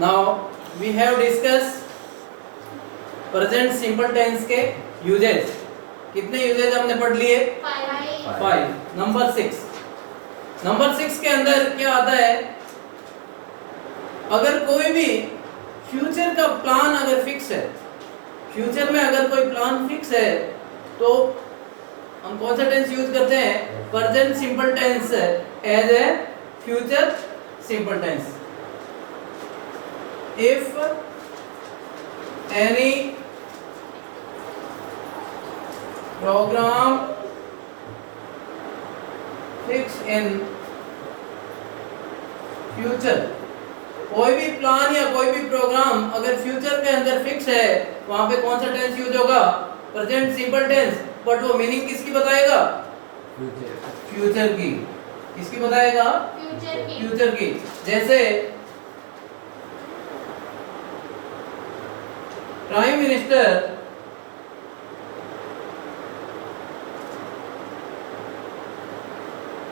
Now we have discuss present simple tense के uses. कितने uses हमने पढ़ लिए? 5। नंबर 6 के अंदर क्या आता है? अगर कोई भी फ्यूचर का प्लान अगर फिक्स है, फ्यूचर में अगर कोई प्लान फिक्स है तो हम कौन सा टेंस यूज करते हैं? Present simple tense as a future simple tense. If any programme fix in future, कोई भी प्लान या कोई भी प्रोग्राम अगर फ्यूचर के अंदर फिक्स है, वहां पे कौन सा टेंस यूज होगा? Present simple tense. बट वो मीनिंग किसकी बताएगा? फ्यूचर की। किसकी बताएगा? फ्यूचर की। जैसे prime minister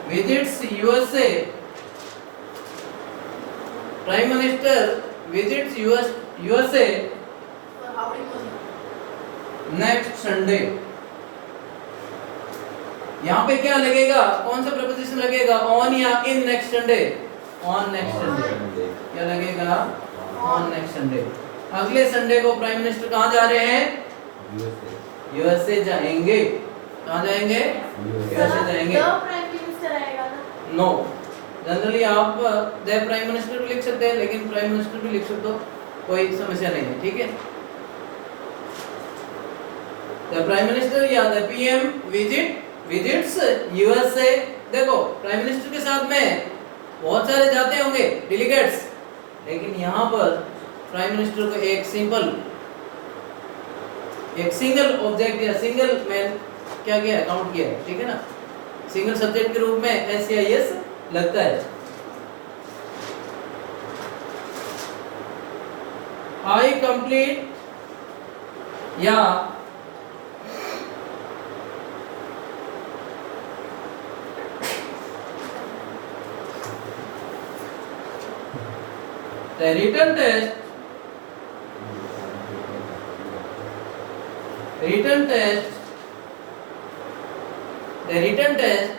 visits USA, prime minister visits USA next Sunday. यहाँ पे क्या लगेगा? कौन सा प्रपोजिशन लगेगा? ऑन या in next Sunday? On next Sunday. क्या लगेगा? On next Sunday. अगले संडे को प्राइम मिनिस्टर कहाँ जा रहे हैं? यूएसए जाएंगे। कहाँ जाएंगे? यूएसए जाएंगे। प्राइम मिनिस्टर आएगा ना? नो, जनरली आप द प्राइम मिनिस्टर भी लिख सकते हैं, लेकिन प्राइम मिनिस्टर भी लिख सकते हो, कोई समस्या नहीं है। ठीक है, द प्राइम मिनिस्टर या द पीएम विजिट्स यूएसए। देखो, प्राइम मिनिस्टर के साथ में बहुत सारे जाते होंगे डेलीगेट्स, लेकिन यहाँ पर प्राइम मिनिस्टर को एक सिंगल ऑब्जेक्ट या सिंगल मैन क्या किया? काउंट किया है। ठीक है ना, सिंगल सब्जेक्ट के रूप में SCIS लगता है। आई कंप्लीट या the written test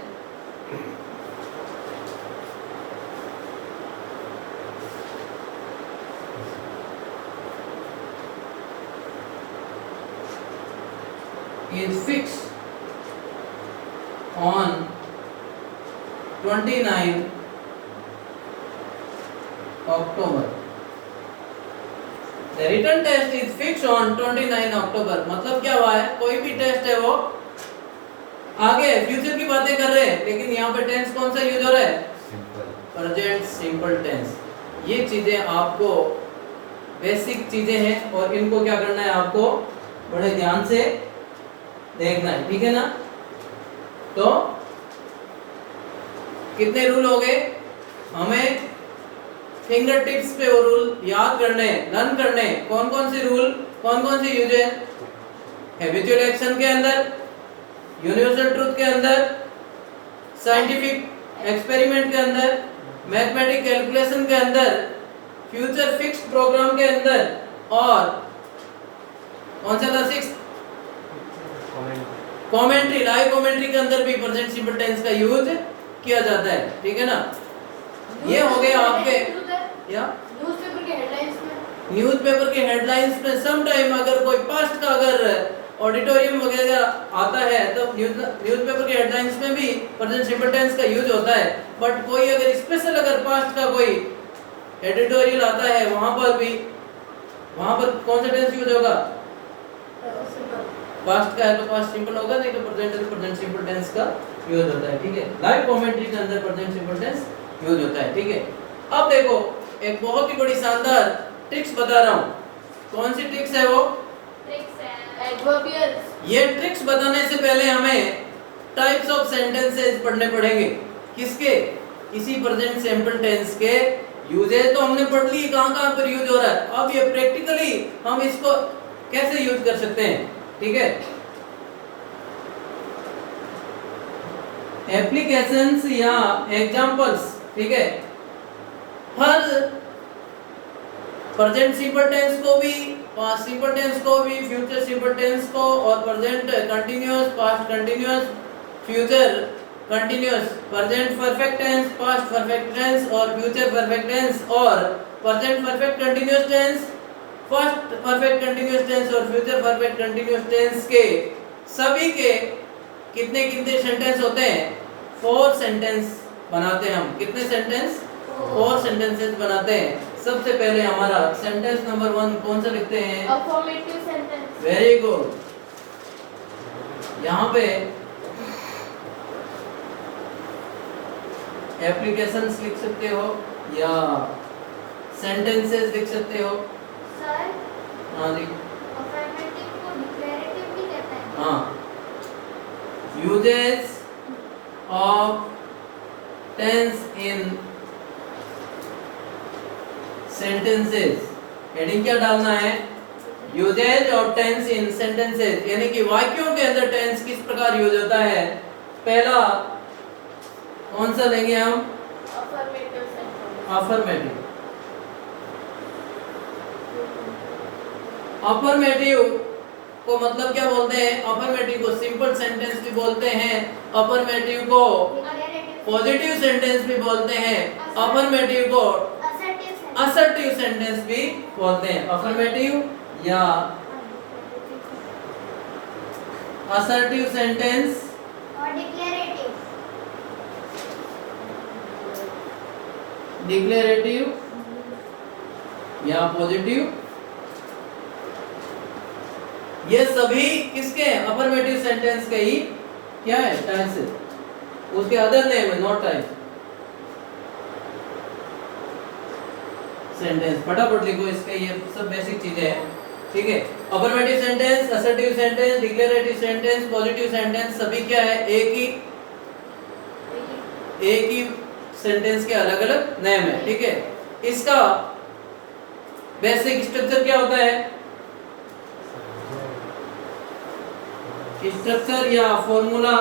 is fixed on 29 October. The written test is fixed on 29 October। मतलब क्या हुआ है? कोई भी टेस्ट है वो आगे फ्यूचर की बातें कर रहे हैं, लेकिन यहाँ पे टेंस कौन सा यूज हो रहा है? Present simple tense. ये चीजें आपको बेसिक चीजें हैं और इनको क्या करना है? आपको बड़े ध्यान से देखना है। ठीक है ना? तो कितने रूल हो गए? हमें फिंगर टिप्स पे वो रूल याद करने, लर्न करने। कौन कौन से रूल, कौन कौन से यूज है? हैबिचुअल एक्शन के अंदर, यूनिवर्सल ट्रूथ के अंदर, साइंटिफिक एक्सपेरिमेंट के अंदर, मैथमेटिक कैलकुलेशन के अंदर, फ्यूचर फिक्स्ड प्रोग्राम के अंदर, और कौन सा था? 6 कमेंट्री, लाइव कमेंट्री के अंदर भी प्रेजेंट सिंपल टेंस का यूज किया जाता है। ठीक है ना? ये हो गया आपके या न्यूज़पेपर के हेडलाइंस में सम टाइम अगर कोई पास्ट का अगर ऑडिटोरियम वगैरह आता है तो न्यूज़पेपर के हेडलाइंस में भी प्रेजेंट सिंपल टेंस का यूज होता है। बट कोई अगर स्पेशल अगर पास्ट का कोई एडिटोरियल आता है, वहां पर कौन सा टेंस यूज होगा? पास्ट का है तो पास्ट सिंपल होगा, नहीं तो प्रेजेंट सिंपल टेंस का यूज होता है। ठीक है, लाइव कमेंट्री के अंदर प्रेजेंट सिंपल टेंस यूज होता है। ठीक है, अब देखो एक बहुत ही बड़ी शानदार ट्रिक्स बता रहा हूँ। कौन सी ट्रिक्स है वो? ये ट्रिक्स बताने से पहले हमें टाइप्स ऑफ सेंटेंसेस पढ़ने पड़ेंगे। किसके? इसी प्रेजेंट सिंपल टेंस के यूजेस तो हमने पढ़ ली, कहाँ पर यूज हो रहा है। अब ये प्रैक्टिकली हम इसको कैसे यूज कर सकते हैं। ठीक है, एप्लीकेशंस या एग्जांपल्स। ठीक है, हर प्रेजेंट सिंपल टेंस को भी, पास्ट सिंपल टेंस को भी, फ्यूचर सिंपल टेंस को, और present continuous, past continuous, future continuous, present perfect tense, past perfect tense और फ्यूचर परफेक्ट टेंस, और present perfect continuous tense, first perfect continuous tense और future perfect continuous tense के सभी के कितने कितने सेंटेंस होते हैं? 4 सेंटेंस बनाते हैं हम। कितने सेंटेंस? 4 सेंटेंसेस बनाते हैं। सबसे पहले हमारा सेंटेंस नंबर 1 कौन सा लिखते हैं? Affirmative sentence. Very good. यहाँ पे एप्लीकेशंस लिख सकते हो या सेंटेंसेस लिख सकते हो। सर हाँ जी, अफर्मेटिव को डिक्लेरेटिव भी कहते हैं। हाँ। Uses of tense in sentences. Heading क्या डालना है? Uses of tense in sentences, यानी कि वाक्यों के अंदर टेंस किस प्रकार यूज होता है। पहला कौन सा लेंगे हम? Affirmative sentence. अफर्मेटिव। अफर्मेटिव को मतलब क्या बोलते हैं? अफर्मेटिव को सिंपल सेंटेंस भी बोलते हैं, अफर्मेटिव को पॉजिटिव सेंटेंस भी बोलते हैं, अफर्मेटिव को असर्टिव सेंटेंस भी बोलते हैं। अफर्मेटिव या असर्टिव सेंटेंस और डिक्लेरेटिव। डिक्लेरेटिव या पॉजिटिव, ये सभी किसके? अफर्मेटिव सेंटेंस के ही क्या है? टाइप्स। उसके अदर नेम है, नॉट टाइप। सेंटेंस फटाफट लिखो, इसके ये सब बेसिक चीजें हैं, ठीक है। Affirmative sentence, assertive sentence, declarative sentence, positive sentence, सभी क्या है? एक ही सेंटेंस के अलग अलग नेम है, ठीक है। इसका बेसिक स्ट्रक्चर क्या होता है? स्ट्रक्चर या फॉर्मूला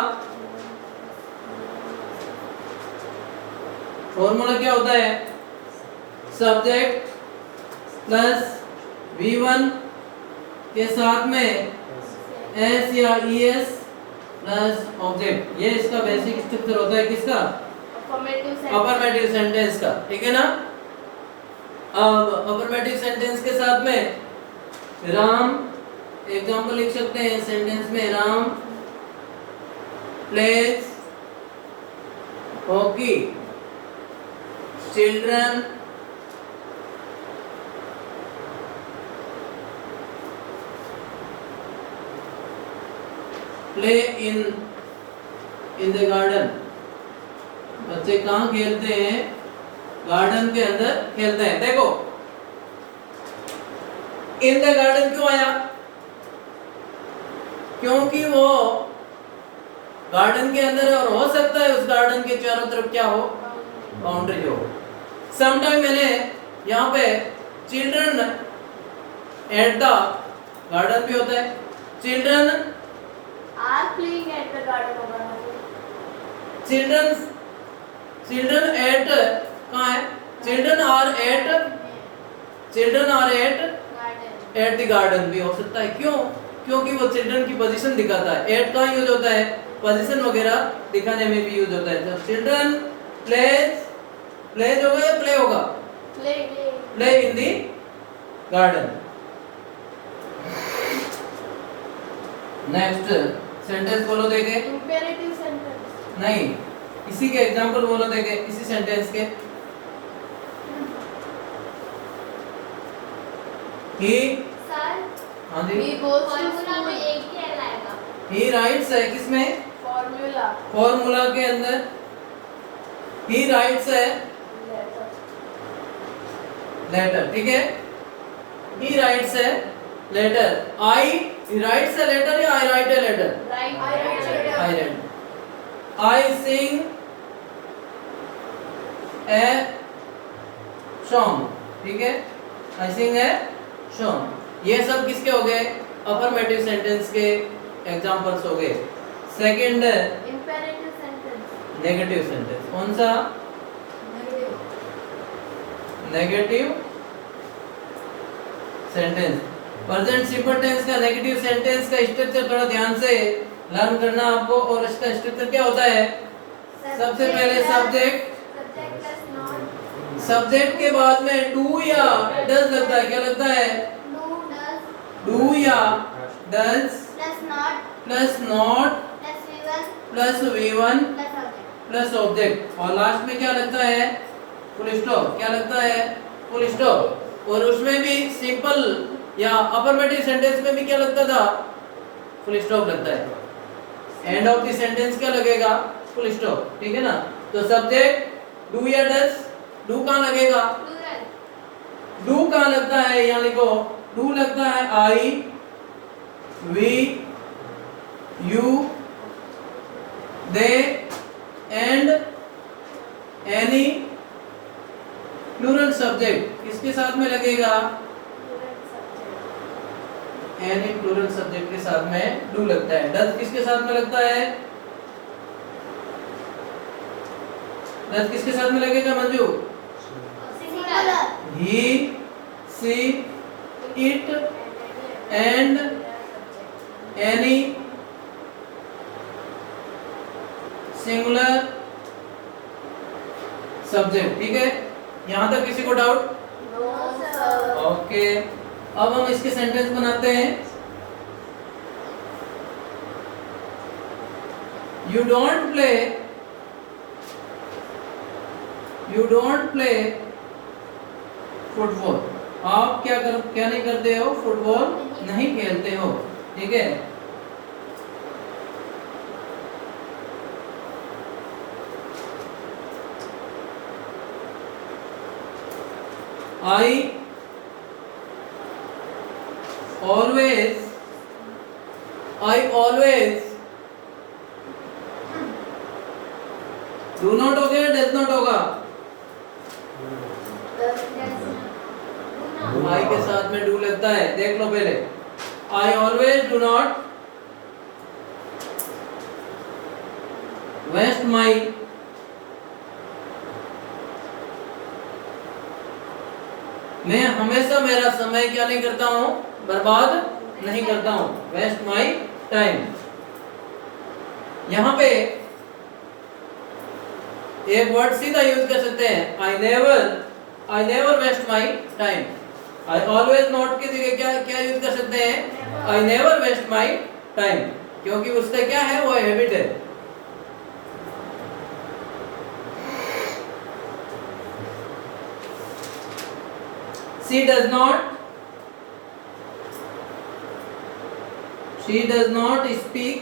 क्या होता है? सब्जेक्ट प्लस V1 के साथ में S या ES प्लस ऑब्जेक्ट। ये इसका बेसिक स्ट्रक्चर होता है किसका? अफर्मेटिव सेंटेंस का, ठीक है ना। अब अफर्मेटिव सेंटेंस के साथ में राम, एग्जांपल लिख सकते हैं सेंटेंस में, Ram pledge hockey, children play in the garden. बच्चे कहाँ खेलते हैं? गार्डन के अंदर खेलते हैं। देखो इन द गार्डन क्यों आया? क्योंकि वो गार्डन के अंदर है और हो सकता है उस गार्डन के चारों तरफ क्या हो? बाउंड्री हो। समटाइम मैंने यहाँ पे चिल्ड्रन एट द गार्डन भी होता है। Children are playing at the garden होगा। चिल्ड्रन एट कहाँ है? Children are at the garden भी हो सकता है। क्यों? क्योंकि वो चिल्ड्रन की पोजीशन दिखाता है। एट कहाँ यूज होता है? पोजीशन वगैरह दिखाने में भी यूज होता है। तो चिल्ड्रन प्लेज होगा या प्ले होगा? Play in the garden. Next sentence बोलो देखे। इंपेरेटिव सेंटेंस नहीं, इसी के एग्जांपल बोलो देखे, इसी सेंटेंस के। ही, सर हाँ जी, ही गोस टू स्कूल में एक ही एल आएगा। ही राइट्स है किसमें? फॉर्मूला के अंदर ही राइट्स है लेटर, ठीक है। ही राइट्स है लेटर। आई राइट्स है लेटर या आई राइट है letter? I write. I sing a song, ठीक है। I sing a song. ये सब किसके हो गए? अफर्मेटिव सेंटेंस के एग्जांपल्स हो गए। Second imperative sentence negative sentence. कौन सा? Negative sentence. Present simple tense का नेगेटिव सेंटेंस का स्ट्रक्चर थोड़ा ध्यान से लर्न करना आपको। और इसका स्ट्रक्चर क्या होता है? सबसे पहले subject, subject plus not, subject के बाद में डू या डज लगता है। क्या लगता है? डू डज डू या does plus not plus plus V one V1 plus object. Plus object. और लास्ट में क्या लगता है? Full stop. क्या लगता है? Full stop. और उसमें भी सिंपल या अफर्मेटिव सेंटेंस में भी क्या लगता था? फुल स्टॉप लगता है। एंड ऑफ द सेंटेंस क्या लगेगा? Full stop. ठीक है ना? तो सब्जेक्ट डू या डज, डू कहाँ लगेगा? प्लूरल। डू कहाँ लगता है? यहाँ लिखो, डू लगता है I, we, you, they and any plural subject. किसके साथ में लगेगा? एनी प्लूरल सब्जेक्ट के साथ में डू लगता है। डज किसके साथ में लगता है? डज किसके साथ में लगेगा Manju? Singular. He, she, it and any singular subject. ठीक है, यहां तक किसी को डाउट? No sir. ओके, अब हम इसके सेंटेंस बनाते हैं। You don't play football. आप क्या नहीं करते हो? फुटबॉल नहीं खेलते हो। ठीक है, I always do not हो गया, does not होगा? I के साथ में do लगता है। देख लो पहले, I always do not waste my मैं हमेशा मेरा समय क्या नहीं करता हूँ? बर्बाद नहीं करता हूँ। Waste my time. यहाँ पे एक वर्ड सीधा यूज कर सकते हैं, I never waste my time. I always not की जगह क्या यूज कर सकते हैं? I never waste my time, क्योंकि उसका क्या है? वो हैबिट है। She does not speak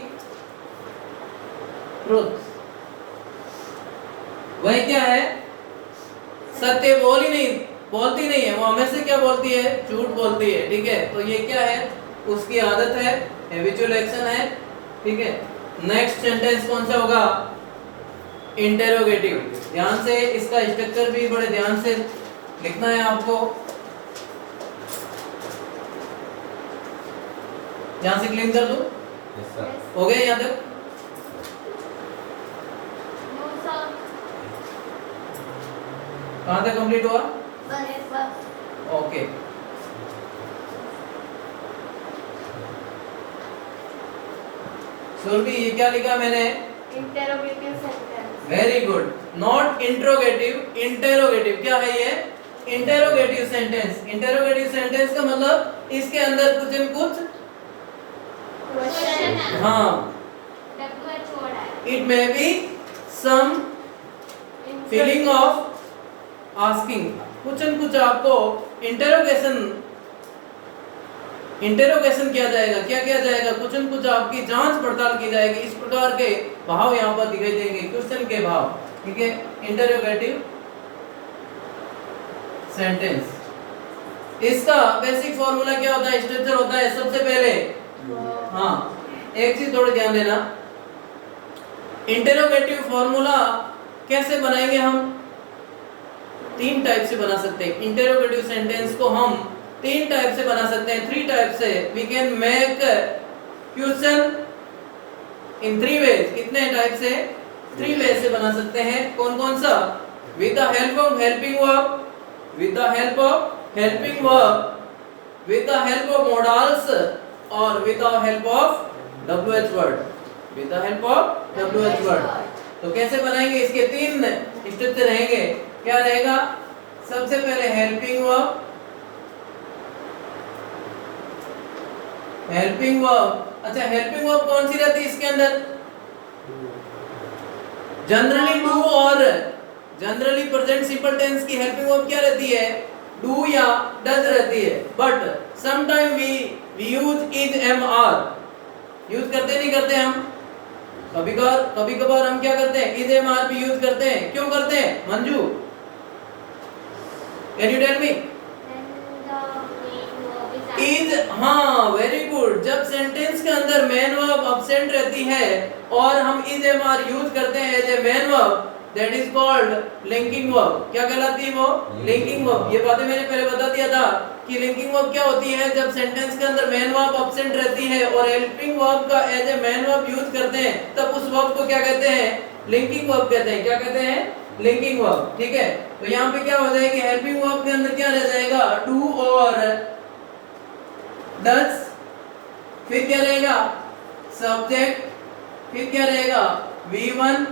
truth। वह क्या है? सत्य बोलती नहीं है। वो हमेशा क्या बोलती है? झूठ बोलती है। ठीक है, तो ये क्या है? उसकी आदत है, हैबिचुअल एक्शन है। ठीक है, नेक्स्ट सेंटेंस कौन सा होगा? इंटेरोगेटिव। ध्यान से इसका स्ट्रक्चर भी बड़े ध्यान से लिखना है आपको। यहाँ से क्लीन कर दो। हो गया यहाँ तक? No sir. कहाँ तक कंप्लीट हुआ? बस। ओके, सुरभि ये क्या लिखा मैंने? Interrogative sentence. Very good. Not interrogative, interrogative. क्या है ये? Interrogative sentence. इंटेरोगेटिव सेंटेंस का मतलब इसके अंदर कुछ न कुछ क्वेश्चन है। हाँ, WH वर्ड है। It may be some feeling of asking. कुछ न कुछ आपको इंटेरोगेशन किया जाएगा। क्या किया जाएगा? कुछ न कुछ आपकी जांच पड़ताल की जाएगी। इस प्रकार के भाव यहाँ पर दिखाई देंगे, क्वेश्चन के भाव। ठीक है, इंटेरोगेटिव सेंटेंस। इसका बेसिक फॉर्मूला क्या होता है? स्ट्रक्चर होता है सबसे पहले। हाँ, एक चीज थोड़ी ध्यान देना, इंटेरोगेटिव फॉर्मूला कैसे बनाएंगे हम? 3 टाइप से बना सकते हैं। इंटेरोगेटिव सेंटेंस को हम 3 टाइप से बना सकते हैं। 3 टाइप से we can make question in 3 ways. कितने टाइप से? 3 वेज से बना सकते हैं। कौन कौन सा? With the help of helping verb, with the help of helping verb with the help of modals or with the help of WH word? With the help of WH word. तो कैसे बनाएंगे? इसके 3 स्टेप रहेंगे। क्या रहेगा? सबसे पहले helping verb, helping verb. अच्छा, हेल्पिंग वर्ब कौन सी रहती है इसके अंदर? जनरली डू और जनरली प्रेजेंट सिंपल टेंस की हेल्पिंग वर्ब क्या रहती है? डू या डज रहती है। But sometime we use is am are. Use करते नहीं करते हम? कभी कभार हम क्या करते हैं? इज एम आर भी यूज करते हैं। क्यों करते हैं Manju? Can you tell me? Is, हाँ वेरी गुड। जब सेंटेंस के अंदर मेन वर्ब अब्सेंट रहती है और हम इज एम आर यूज करते हैं as a main verb, that is called linking verb. क्या कहलाती है वो? Linking verb. ये बातें मैंने पहले बता दिया था कि लिंकिंग वर्ब क्या होती है? जब सेंटेंस के अंदर मेन वर्ब अब्सेंट रहती है और हेल्पिंग वर्ब का as a main verb use करते हैं, तब उस वर्ब को क्या कहते हैं? लिंकिंग वर्ब कहते हैं। क्या कहते हैं? Linking verb. ठीक है, तो यहाँ पे क्या हो जाएगी? हेल्पिंग वर्ब के अंदर क्या रह जाएगा? डू और डज। फिर क्या रहेगा? सब्जेक्ट। फिर क्या रहेगा? V1।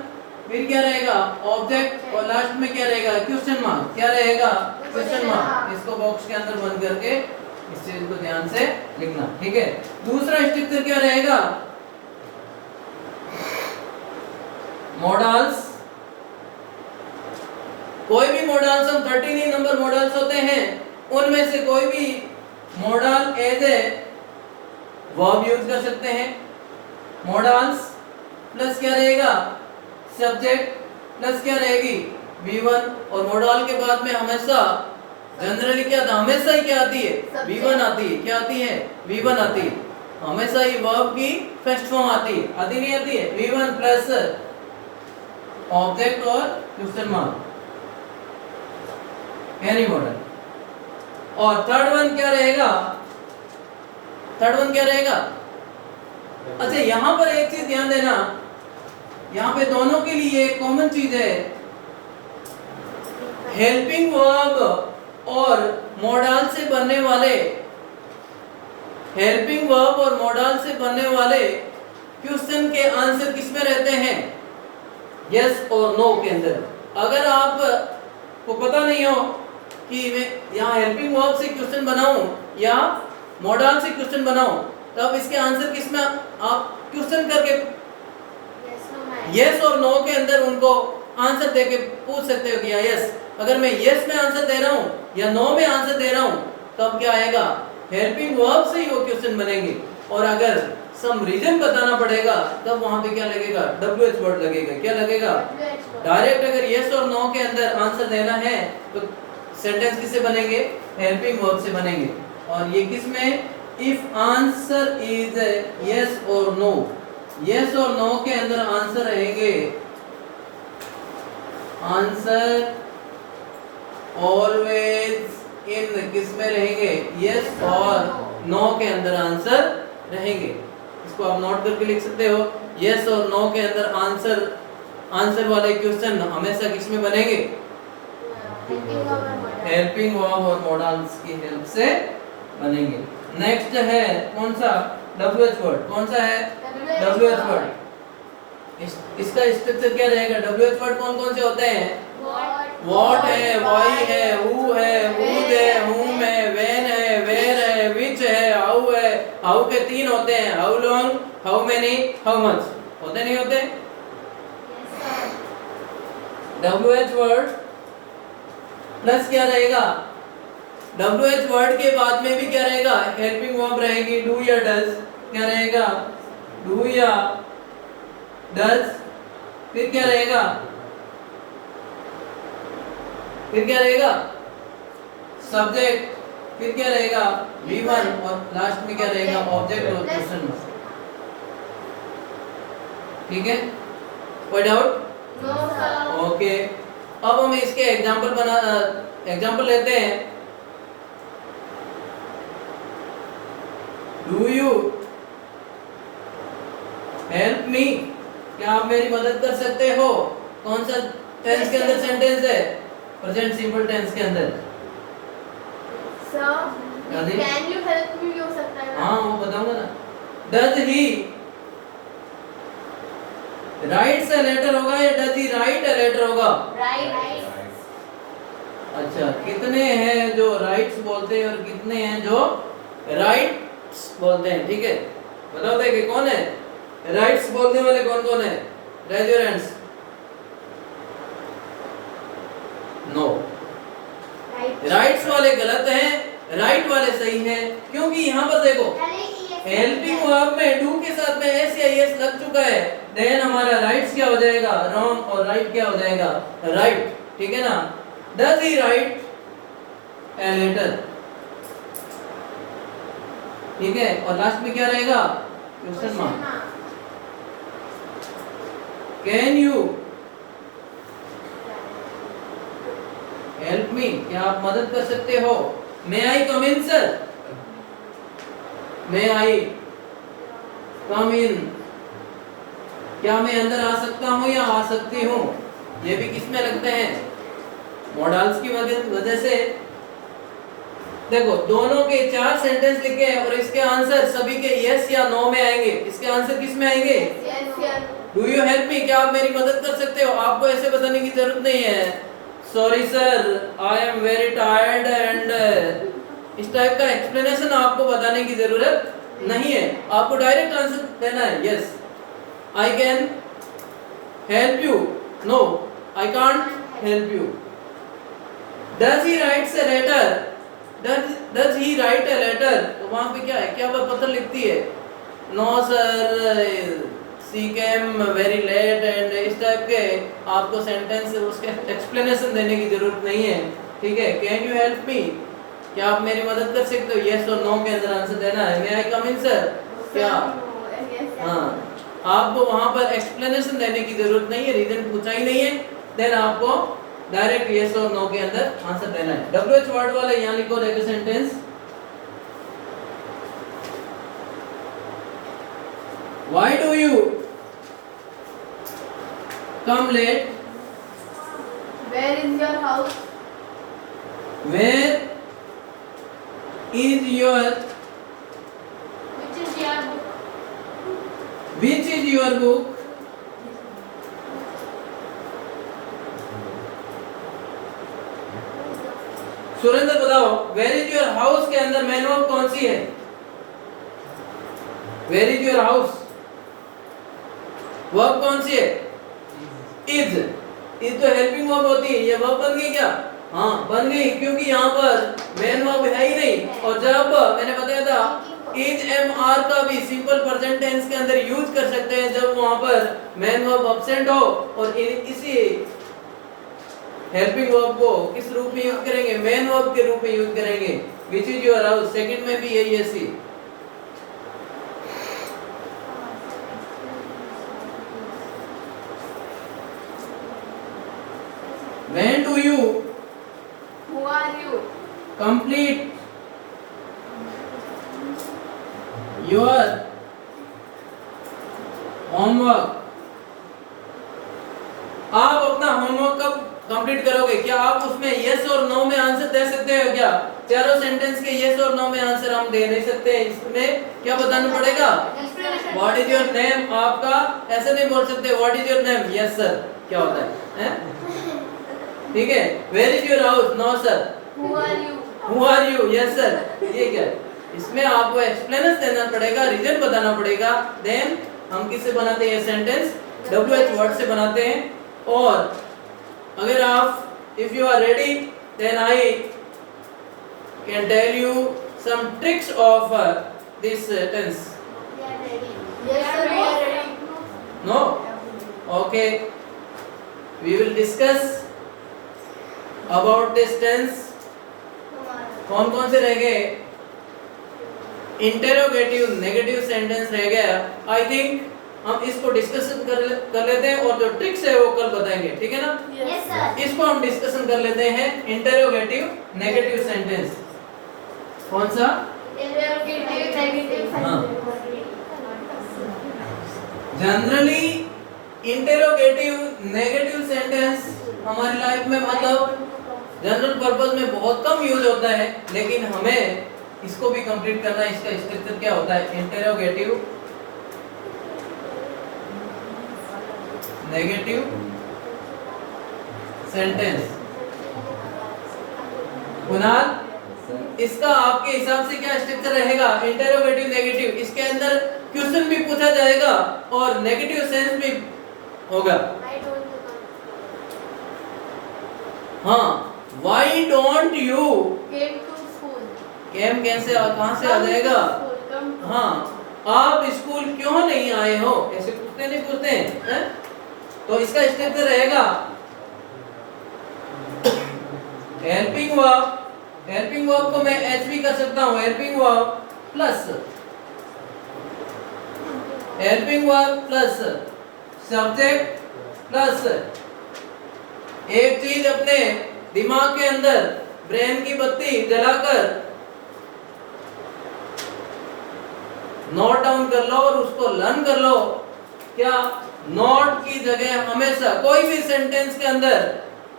फिर क्या रहेगा? ऑब्जेक्ट। और लास्ट में क्या रहेगा? Question mark. क्या रहेगा? Question mark. इसको बॉक्स के अंदर बंद करके इस चीज को ध्यान से लिखना। ठीक है, दूसरा स्ट्रक्चर क्या रहेगा? मॉडल्स। कोई भी मॉडल्स, हम 13 नंबर मॉडल्स होते हैं, उनमें से कोई भी modal as a verb use कर सकते हैं। मॉडल्स प्लस क्या रहेगा? सब्जेक्ट प्लस क्या रहेगी? V1। और मॉडल के बाद में हमेशा जनरली क्या था? हमेशा ही क्या आती है? V1 आती है। क्या आती है? V1 आती है। हमेशा ही वर्ब की फर्स्ट फॉर्म आती है। आती नहीं आती है? V1 प्लस ऑब्जेक्ट और क्वेश्चन मार्क, एनी मॉडल। और थर्ड वन क्या रहेगा? थर्ड वन क्या रहेगा? अच्छा, यहां पर एक चीज ध्यान देना, यहां पे दोनों के लिए एक कॉमन चीज है। हेल्पिंग वर्ब और मॉडल से बनने वाले, हेल्पिंग वर्ब और मॉडल से बनने वाले क्वेश्चन के आंसर किसमें रहते हैं? यस और नो के अंदर। अगर आप को पता नहीं हो कि मैं यहाँ हेल्पिंग वर्ब से क्वेश्चन बनाऊं या मॉडल से क्वेश्चन बनाऊं, तब इसके आंसर किसमें आप क्वेश्चन करके यस और नो के अंदर उनको आंसर देके पूछ सकते हो कि यस। अगर मैं यस में आंसर दे रहा हूँ या नो में आंसर दे रहा हूँ, तब क्या आएगा? हेल्पिंग वर्ब से ही वो क्वेश्चन बनेंगे। और अगर सम रीजन बताना पड़ेगा, तब वहां पे क्या लगेगा? WH वर्ड लगेगा। क्या लगेगा? डायरेक्ट अगर यस और नो के अंदर आंसर देना है तो सेंटेंस किससे बनेंगे? हेल्पिंग वर्ब से बनेंगे। और ये किस में? इफ आंसर इज यस और नो, यस और नो के अंदर आंसर रहेंगे, आंसर ऑलवेज इन किस में रहेंगे? यस और नो के अंदर आंसर रहेंगे। इसको आप नोट करके लिख सकते हो। यस और नो के अंदर आंसर वाले क्वेश्चन हमेशा किस में बनेंगे? हेल्पिंग वर्ब और मॉडल्स की हेल्प से बनेंगे। नेक्स्ट है कौन सा? WH word. कौन सा है? WH word. इसका स्ट्रक्चर क्या रहेगा? WH वर्ड कौन कौन से होते हैं? व्हाट है, व्हाई है, हु है, whose है, whom है, when है, where है, which है, how है। हाउ के 3 होते हैं, how long, how many, how much. होते नहीं होते? WH वर्ड प्लस क्या रहेगा? WH वर्ड के बाद में भी क्या रहेगा? हेल्पिंग वर्ब रहेगी, डू या डज। क्या रहेगा? डू या डज। फिर क्या रहेगा? फिर क्या रहेगा? सब्जेक्ट। फिर क्या रहेगा? V1। और लास्ट में क्या रहेगा? ऑब्जेक्ट और क्वेश्चन मार्क। ठीक है, कोई डाउट? No sir. ओके, अब हम इसके एग्जांपल लेते हैं। Do you help me? क्या आप मेरी मदद कर सकते हो? कौन सा टेंस के अंदर सेंटेंस है? प्रेजेंट सिंपल टेंस के अंदर। सर याद है? Can you help me भी हो सकता है ना? हाँ वो बताऊंगा ना. Does he writes a letter होगा या does he write a letter होगा? Right. अच्छा, कितने हैं जो राइट्स बोलते हैं और कितने हैं जो राइट्स बोलते हैं? ठीक है, बताओ देखिए कौन है राइट्स बोलने वाले, कौन कौन है? Raise your hands. No, writes वाले गलत हैं, राइट वाले सही हैं. क्योंकि यहाँ पर देखो हेल्पिंग वर्ब में डू के साथ में एस या एस लग चुका है, देन हमारा राइट्स क्या हो जाएगा? रॉन्ग. और राइट क्या हो जाएगा? राइट. ठीक है ना? Does he write a letter? ठीक है, और लास्ट में क्या रहेगा? Question mark. Can you help me? क्या आप मदद कर सकते हो? May I come in sir? May I come in? क्या मैं अंदर आ सकता हूँ या आ सकती हूँ? ये भी किस में लगते हैं? मॉडल्स की वजह से. देखो दोनों के 4 सेंटेंस लिखे हैं और इसके आंसर सभी के यस या नो में आएंगे. इसके आंसर किस में आएंगे? Do you help me? क्या आप मेरी मदद कर सकते हो? आपको ऐसे बताने की जरूरत नहीं है sorry sir I am very tired and इस टाइप का एक्सप्लेनेशन आपको बताने की जरूरत नहीं है. आपको डायरेक्ट आंसर देना है yes I can help you, no I can't help you. Does he writes a letter? Does he write a letter? तो वहां पे क्या है? क्या वह पत्र लिखती है? No sir she came very late and इस टाइप के आपको सेंटेंस उसके एक्सप्लेनेशन देने की जरूरत नहीं है. ठीक है, कैन यू हेल्प मी? क्या आप मेरी मदद कर सकते हो? यस और नो के अंदर आंसर देना है. मे आई कम इन सर? क्या? हाँ, आपको वहां पर एक्सप्लेनेशन देने की जरूरत नहीं है, रीजन पूछा ही नहीं है, देन आपको डायरेक्ट यस और नो के अंदर आंसर देना है. WH वर्ड वाले यहाँ लिखो देखो sentence. Why do you come late? Where is your house? Where is your Which is your book? which is your book? Surendra बताओ वेयर इज योर हाउस के अंदर मेन वर्ब कौन सी है? Where is your house verb कौन सी है? Is. Is तो हेल्पिंग वर्ब होती है, ये वर्ब बन गई क्या? हाँ बन गई, क्योंकि यहाँ पर मेन वर्ब है ही नहीं. और जब मैंने बताया था इज एम आर का भी सिंपल प्रेजेंट टेंस के अंदर यूज कर सकते हैं जब वहां पर मेन वर्ब एब्सेंट हो, और इसी हेल्पिंग वर्ब को किस रूप में यूज करेंगे? मेन वर्ब के रूप में यूज करेंगे. Which is your house second में भी यही है सी. When do you Who are you? complete your homework? आप अपना होमवर्क कब कंप्लीट करोगे? क्या आप उसमें यस और नो में आंसर दे सकते हो क्या? चारों सेंटेंस के यस और नो में आंसर हम दे नहीं सकते. इसमें क्या बताना पड़ेगा? What is your name? आपका ऐसे नहीं बोल सकते what is your name? Yes sir. क्या होता है? ठीक है. Where is your house? No sir. Who are you? Who are you? Yes sir. ये क्या है? इसमें आपको एक्सप्लेनेशन देना पड़ेगा, रीजन बताना पड़ेगा, देन हम किससे बनाते हैं सेंटेंस? WH वर्ड से बनाते हैं. और अगर आप if you are ready then I can tell you some tricks of this sentence. We are ready. Yes sir, we are ready. No? Okay, we will discuss about this tense. कौन कौन से रह गए? इंटेरोगेटिव नेगेटिव सेंटेंस रह गया. I think हम इसको discussion कर लेते हैं और जो ट्रिक्स है वो कल बताएंगे. ठीक है ना? Yes sir. इसको हम डिस्कशन कर लेते हैं. इंटेरोगेटिव नेगेटिव सेंटेंस कौन सा? Negative. हाँ. जनरली इंटेरोगेटिव नेगेटिव सेंटेंस हमारी लाइफ में मतलब जनरल पर्पस में बहुत कम यूज होता है, लेकिन हमें इसको भी कंप्लीट करना है। इसका स्ट्रक्चर क्या होता है? Interrogative, negative sentence. कुणाल, इसका आपके हिसाब से क्या स्ट्रक्चर रहेगा? Interrogative, negative. इसके अंदर क्वेश्चन भी पूछा जाएगा और नेगेटिव सेंस भी होगा। I don't know. हाँ, why don't you Came to school. Came कैसे कहाँ से आ जाएगा? Come to हाँ, आप स्कूल क्यों नहीं आए हो? ऐसे पूछते नहीं पूछते हैं? तो इसका स्ट्रक्चर रहेगा हेल्पिंग वर्ब। हेल्पिंग वर्ब को मैं एच भी कर सकता हूँ, helping verb plus subject plus एक चीज अपने दिमाग के अंदर ब्रेन की बत्ती जलाकर नोट डाउन कर लो और उसको लर्न कर लो। क्या? नोट की जगह हमेशा कोई भी सेंटेंस के अंदर,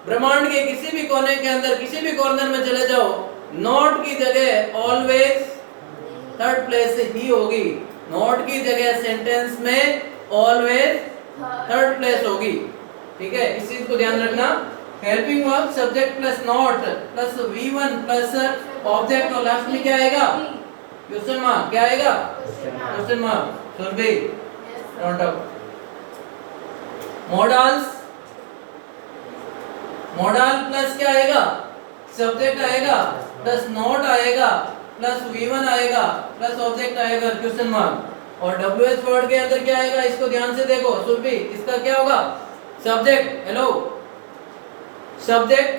ब्रह्मांड के किसी भी कोने के अंदर, किसी भी कॉर्नर में चले जाओ, नोट की जगह ऑलवेज थर्ड प्लेस ही होगी। नोट की जगह सेंटेंस में ऑलवेज थर्ड प्लेस होगी। ठीक है, इस चीज को ध्यान रखना। Helping verb subject plus not plus V1 plus object और लास्ट में क्या आएगा? Question mark. क्या आएगा? Question mark. सुन भी note up. Modals, modal plus क्या आएगा? सब्जेक्ट आएगा प्लस नोट आएगा प्लस V1 आएगा प्लस ऑब्जेक्ट आएगा क्वेश्चन मार्क। और WH वर्ड के अंदर क्या आएगा? इसको ध्यान से देखो सुरभि, इसका क्या होगा? Subject. Hello, subject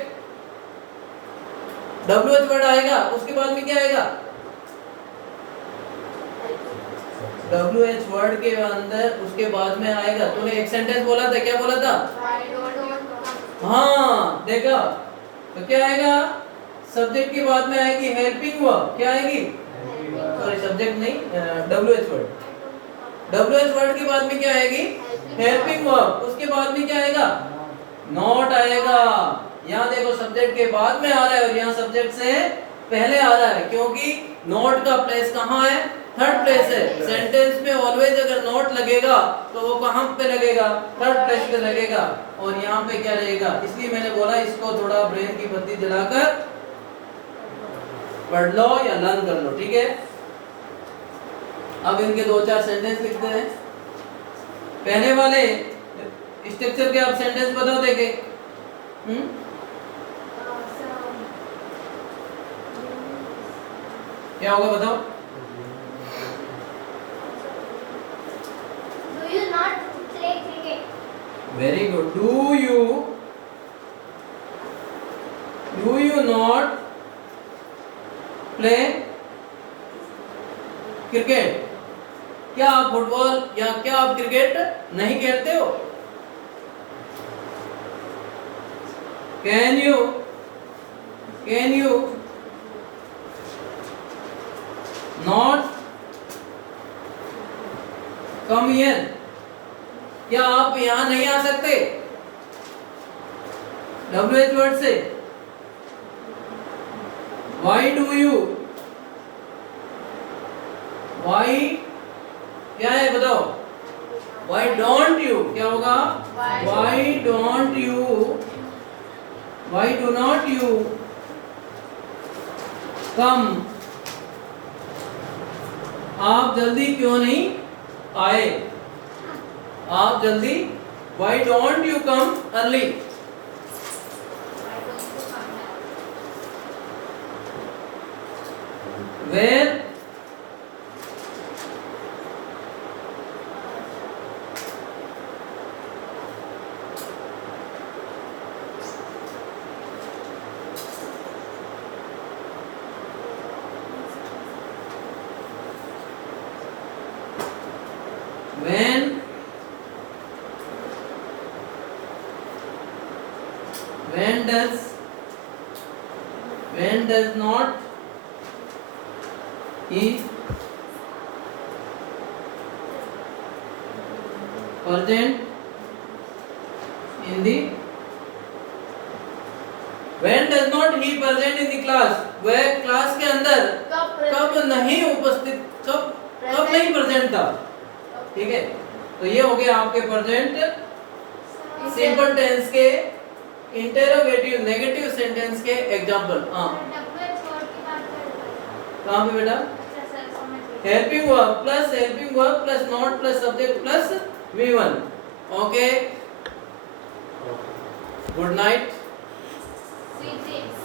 WH word आएगा, उसके बाद में क्या आएगा? WH वर्ड के अंदर उसके बाद में आएगा। तूने एक सेंटेंस बोला था, क्या बोला था? I don't know. हाँ, देखा? तो क्या आएगा? सब्जेक्ट के बाद में आएगी हेल्पिंग वर्ब। क्या आएगी? सॉरी, सब्जेक्ट नहीं, WH वर्ड। WH वर्ड के बाद में क्या आएगी? Helping verb. उसके बाद में क्या आएगा? नोट आएगा। यहाँ देखो, सब्जेक्ट के बाद में आ रहा है और यहाँ सब्जेक्ट से पहले आ रहा है, क्योंकि नोट का प्लेस कहाँ है? थर्ड प्लेस है। सेंटेंस में ऑलवेज अगर नोट लगेगा तो वो कहाँ पे लगेगा? थर्ड प्लेस पे लगेगा। और यहाँ पे क्या रहेगा? इसलिए मैंने बोला इसको थोड़ा ब्रेन की बत्ती जलाकर पढ़ लो या लर्न कर लो। ठीक है, अब इनके दो चार सेंटेंस लिखते हैं। पहले वाले स्ट्रक्चर के आप सेंटेंस बता देंगे। क्या होगा बताओ? Do you not play cricket? Very good. Do you not play cricket? क्या आप फुटबॉल या क्या आप क्रिकेट नहीं खेलते हो? Can you not come here? क्या आप यहां नहीं आ सकते? WH वर्ड से। Why do you? Why क्या है बताओ? Why don't you? क्या होगा? Why don't you? Why do not you come? आप जल्दी क्यों नहीं आए? आप जल्दी, why don't you come early? Where when does not he present in the when does not he present in the class? वह क्लास के अंदर कब नहीं उपस्थित, कब कब नहीं प्रेजेंट था, ठीक है। तो ये हो गया आपके प्रेजेंट सिंपल टेंस के इंटेरोगेटिव नेगेटिव सेंटेंस के एग्जांपल। हाँ कहाँ पे बेटा? Helping verb plus not plus subject plus V1। Okay, good night. C6